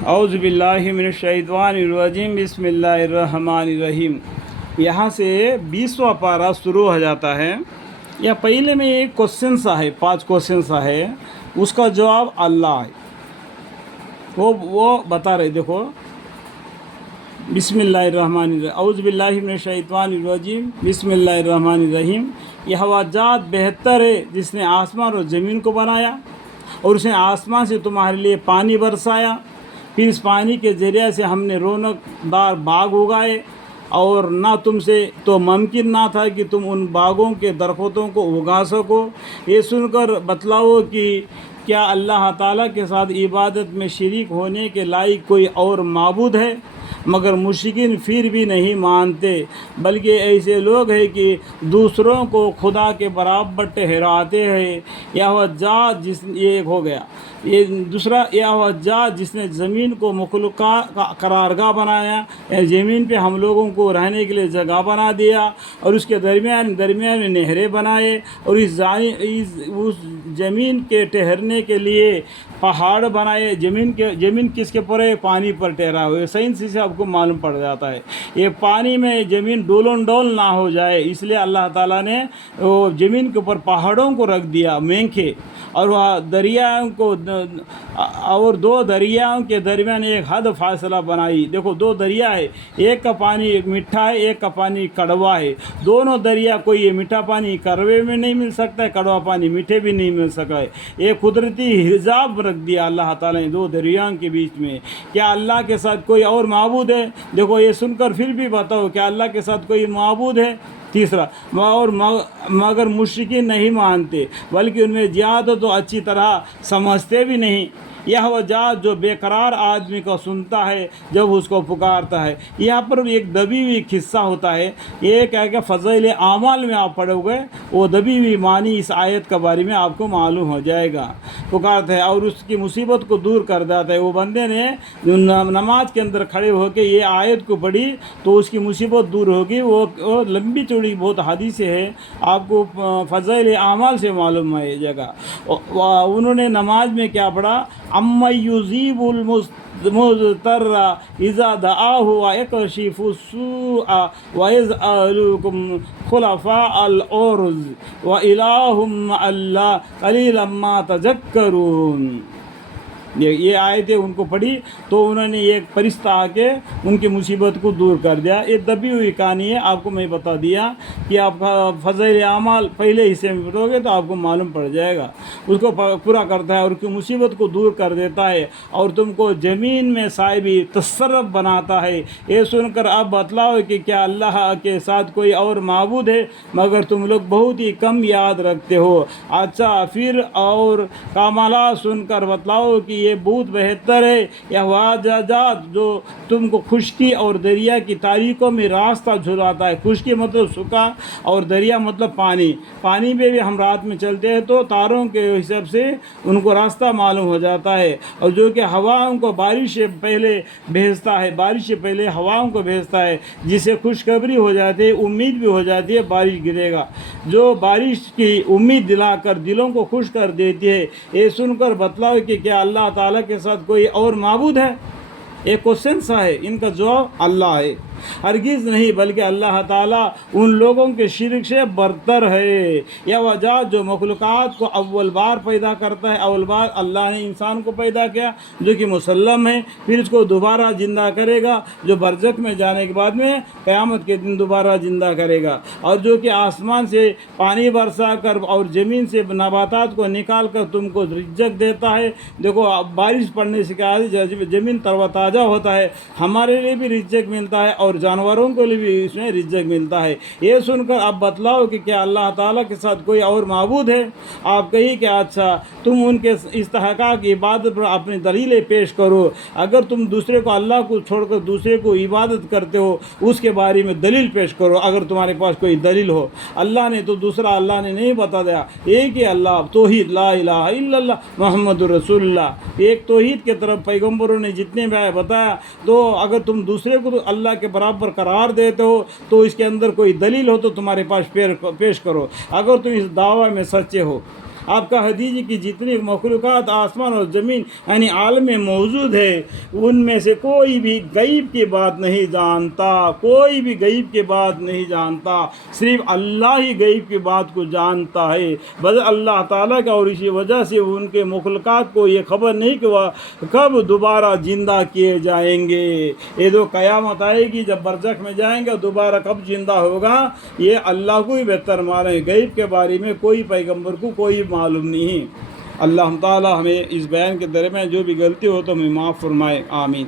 اعوذ باللہ من الشیطان الرجیم، بسم اللہ الرحمن الرحیم۔ یہاں سے 20واں پارہ شروع ہو جاتا ہے۔ یا پہلے میں ایک کوشچن سا ہے، 5 کوشچن سا ہے، اس کا جواب اللہ ہے، وہ بتا رہے۔ دیکھو، بسم اللہ الرحمن الرحیم، اعوذ باللہ من الشیطان الرجیم، بسم اللہ الرحمن الرحیم۔ یہ ہوا جات بہتر ہے جس نے آسمان اور زمین کو بنایا، اور اس نے آسمان سے تمہارے لیے پانی برسایا، پھر اس پانی کے ذریعے سے ہم نے رونق دار باغ اگائے، اور نہ تم سے تو ممکن نہ تھا کہ تم ان باغوں کے درختوں کو اگا سکو۔ یہ سن کر بتلاؤ کہ کیا اللہ تعالیٰ کے ساتھ عبادت میں شریک ہونے کے لائق کوئی اور معبود ہے؟ مگر مشرکین پھر بھی نہیں مانتے، بلکہ ایسے لوگ ہیں کہ دوسروں کو خدا کے برابر ٹھہراتے ہیں۔ یہ ذات یہ ایک ہو گیا، یہ دوسرا، یہ ذات جس نے زمین کو مخلوق کا قرارگاہ بنایا، زمین پہ ہم لوگوں کو رہنے کے لیے جگہ بنا دیا، اور اس کے درمیان میں نہریں بنائے، اور اس زمین کے ٹھہرنے کے لیے پہاڑ بنائے۔ زمین کس کے پر ہے؟ پانی پر ٹھہرا ہوئے۔ سائنس سے آپ کو معلوم پڑ جاتا ہے، یہ پانی میں زمین ڈول نہ ہو جائے، اس لیے اللہ تعالیٰ نے وہ زمین کے اوپر پہاڑوں کو رکھ دیا مینکھے، اور وہ دریاؤں کو، اور 2 دریاؤں کے درمیان ایک حد فاصلہ بنائی۔ دیکھو، 2 دریا ہے، ایک کا پانی ایک میٹھا ہے، ایک کا پانی کڑوا ہے۔ دونوں دریا، کوئی یہ میٹھا پانی کڑوے میں نہیں مل سکتا ہے، کڑوا پانی میٹھے بھی نہیں مل سکا ہے۔ ایک قدرتی حجاب رکھ دیا اللہ تعالیٰ نے 2 دریاؤں کے بیچ میں۔ کیا اللہ کے ساتھ کوئی اور معبود ہے؟ دیکھو، یہ سن کر پھر بھی بتاؤ، کیا اللہ کے ساتھ کوئی معبود ہے؟ تیسرا، اور مگر مشرکین نہیں مانتے، بلکہ ان میں زیادہ تو اچھی طرح سمجھتے بھی نہیں۔ یہ وہ ذات جو بے قرار آدمی کو سنتا ہے جب اس کو پکارتا ہے۔ یہاں پر ایک دبی ہوئی قصہ ہوتا ہے، یہ کہہ کہ فضائل اعمال میں آپ پڑھو گے، وہ دبی ہوئی معنی اس آیت کے بارے میں آپ کو معلوم ہو جائے گا۔ پکارتا ہے اور اس کی مصیبت کو دور کر دیتا ہے۔ وہ بندے نے نماز کے اندر کھڑے ہو کے یہ آیت کو پڑھی تو اس کی مصیبت دور ہوگی۔ وہ لمبی چوڑی بہت حدیث ہے، آپ کو فضائل اعمال سے معلوم ہے یہ جگہ۔ انہوں نے نماز میں کیا پڑھا؟ اَمَّن يُجِيبُ الْمُضْطَرَّ إِذَا دَعَاهُ وَيَكْشِفُ السُّوءَ وَيَجْعَلُكُمْ خُلَفَاءَ الْأَرْضِ وَإِلَٰهٌ مَّعَ اللَّهِ قَلِيلًا مَّا تَذَكَّرُونَ۔ یہ آیتیں ان کو پڑھی تو انہوں نے ایک فرشتہ آ کے ان کی مصیبت کو دور کر دیا۔ یہ دبی ہوئی کہانی ہے، آپ کو میں بتا دیا کہ آپ کا فضائل اعمال پہلے حصے میں پڑھو گے تو آپ کو معلوم پڑ جائے گا۔ اس کو پورا کرتا ہے اور اس کی مصیبت کو دور کر دیتا ہے، اور تم کو زمین میں صاحب تصرف بناتا ہے۔ یہ سن کر اب بتلاؤ کہ کیا اللہ کے ساتھ کوئی اور معبود ہے؟ مگر تم لوگ بہت ہی کم یاد رکھتے ہو۔ اچھا، پھر اور کامالات سن کر بتلاؤ کہ یہ بہت بہتر ہے، یہ ذات جو تم کو خشکی اور دریا کی تاریکوں میں راستہ جھلاتا ہے۔ خشکی مطلب سوکھا، اور دریا مطلب پانی۔ پانی پہ بھی ہم رات میں چلتے ہیں تو تاروں کے حساب سے ان کو راستہ معلوم ہو جاتا ہے، اور جو کہ ہواؤں کو بارش سے پہلے بھیجتا ہے، بارش سے پہلے ہواؤں کو بھیجتا ہے، جس سے خوشخبری ہو جاتی ہے، امید بھی ہو جاتی ہے بارش گرے گا، جو بارش کی امید دلا کر دلوں کو خوش کر دیتی ہے۔ یہ سن کر بتلاؤ کہ کیا اللہ تعالیٰ کے ساتھ کوئی اور معبود ہے؟ ایک کوشچن سا ہے، ان کا جواب اللہ ہے، ہرگز نہیں، بلکہ اللہ تعالیٰ ان لوگوں کے شرک سے برتر ہے۔ یہ وہ ذات جو مخلوقات کو اول بار پیدا کرتا ہے، اول بار اللہ نے انسان کو پیدا کیا جو کہ مسلم ہے، پھر اس کو دوبارہ زندہ کرے گا، جو برزخ میں جانے کے بعد میں قیامت کے دن دوبارہ زندہ کرے گا، اور جو کہ آسمان سے پانی برسا کر اور زمین سے نباتات کو نکال کر تم کو رزق دیتا ہے۔ دیکھو، بارش پڑنے سے کیا ہے، زمین تر و تازہ ہوتا ہے، ہمارے لیے بھی رزق ملتا ہے اور جانوروں کو بھی اس میں رزق ملتا ہے۔ یہ سن کر اب بتلاؤ کہ کیا اللہ تعالیٰ کے ساتھ کوئی اور معبود ہے؟ آپ کہیے کہ اچھا، تم ان کے استحقاق عبادت پر اپنی دلیلیں پیش کرو۔ اگر تم دوسرے کو، اللہ کو چھوڑ کر دوسرے کو عبادت کرتے ہو، اس کے بارے میں دلیل پیش کرو، اگر تمہارے پاس کوئی دلیل ہو۔ اللہ نے تو دوسرا اللہ نے نہیں بتا دیا، ایک ہی اللہ، توحید، لا الہ الا اللہ محمد رسول اللہ، ایک توحید کے طرف پیغمبروں نے جتنے بھی بتایا۔ تو اگر تم دوسرے کو اللہ کے برابر قرار دیتے ہو تو اس کے اندر کوئی دلیل ہو تو تمہارے پاس پیش کرو، اگر تم اس دعویٰ میں سچے ہو۔ آپ کا حدیث کی جتنی مخلوقات آسمان اور زمین یعنی عالم میں موجود ہے ان میں سے کوئی بھی غیب کی بات نہیں جانتا، کوئی بھی غیب کی بات نہیں جانتا، صرف اللہ ہی غیب کی بات کو جانتا ہے، بس اللہ تعالیٰ کا، اور اسی وجہ سے ان کے مخلوقات کو یہ خبر نہیں کہ وہ کب دوبارہ زندہ کیے جائیں گے۔ یہ جو قیامت آئے گی، جب برزخ میں جائیں گے دوبارہ کب زندہ ہوگا یہ اللہ کو ہی بہتر معلوم ہے، غیب کے بارے میں کوئی پیغمبر کو کوئی معلوم نہیں۔ اللہ تعالیٰ ہمیں اس بیان کے درمیان جو بھی غلطی ہو تو ہمیں معاف فرمائے، آمین۔